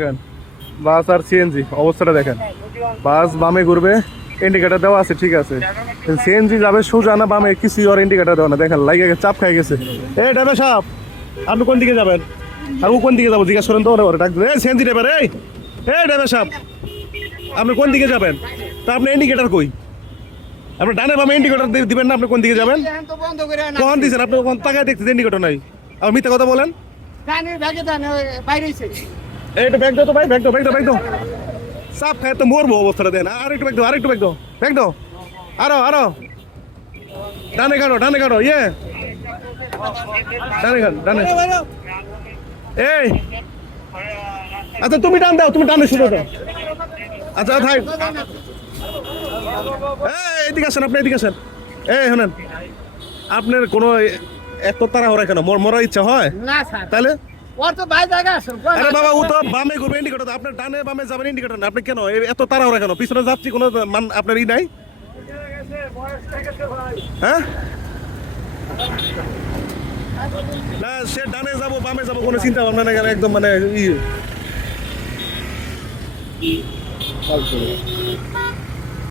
দেখেন, বাস আর সিএনজি অবস্থাটা দেখেন। বাস বামে ঘুরবে ইন্ডিকেটার দেওয়া আছে, ঠিক আছে। সিএনজি যাবে সোজা না বামে কিছু আর ইন্ডিকেটার দেওয়া না। দেখেন লাগে চাপ খাই গেছে। এ ড্রাইভার সাহেব, আপনি কোন দিকে যাবেন? আর ও কোন দিকে যাব, জিজ্ঞাসা করেন তো ওরে ডাক। এই সিএনজি ড্রাইভার এই। এই ড্রাইভার সাহেব, আপনি কোন দিকে যাবেন? তা আপনি ইন্ডিকেটার কই? আপনি ডানে বামে ইন্ডিকেটার দিবেন না, আপনি কোন দিকে যাবেন। কখন দিয়েছেন আপনি কখন তাকায় দেখতেছেন ইন্ডিকেটার নাই। আর মিথ্যা কথা বলেন। এইটা ব্যাগ দাও তো ভাই ব্যাগ দাও ব্যাগ দাও ব্যাগ দাও। সাপ খায় তো মরবো অবস্থাটা দেন। আর একটু ব্যাগ দাও আর একটু ব্যাগ দাও। ব্যাগ দাও। আরও আরও। ডানে কাটো ডানে কাটো ইয়ে। ডানে কাটো ডানে। এই। আচ্ছা তুমি ডান দাও তুমি ডানে শুরু দাও আচ্ছা থাক। এই এদিকে আসেন আপনি এদিকে আসেন। এই শোনেন। আপনার কোনো এত তারা হরা কেন? মর- মরার ইচ্ছা হয়? তাহলে? ওর তো বাইরে জায়গা আছে। আরে বাবা ও তো বামে ঘুরবে ইন্ডিকেটর আপনার ডানে বামে যাবেন ইন্ডিকেটর না আপনি কেন? এত তাড়াহুড়া কেন? পিছনে যাচ্ছি কোনো মান আপনার ই নাই? হ্যাঁ? না সে ডানে যাব বামে যাব কোনো চিন্তা ভাবনা নাই কেন একদম মানে ই।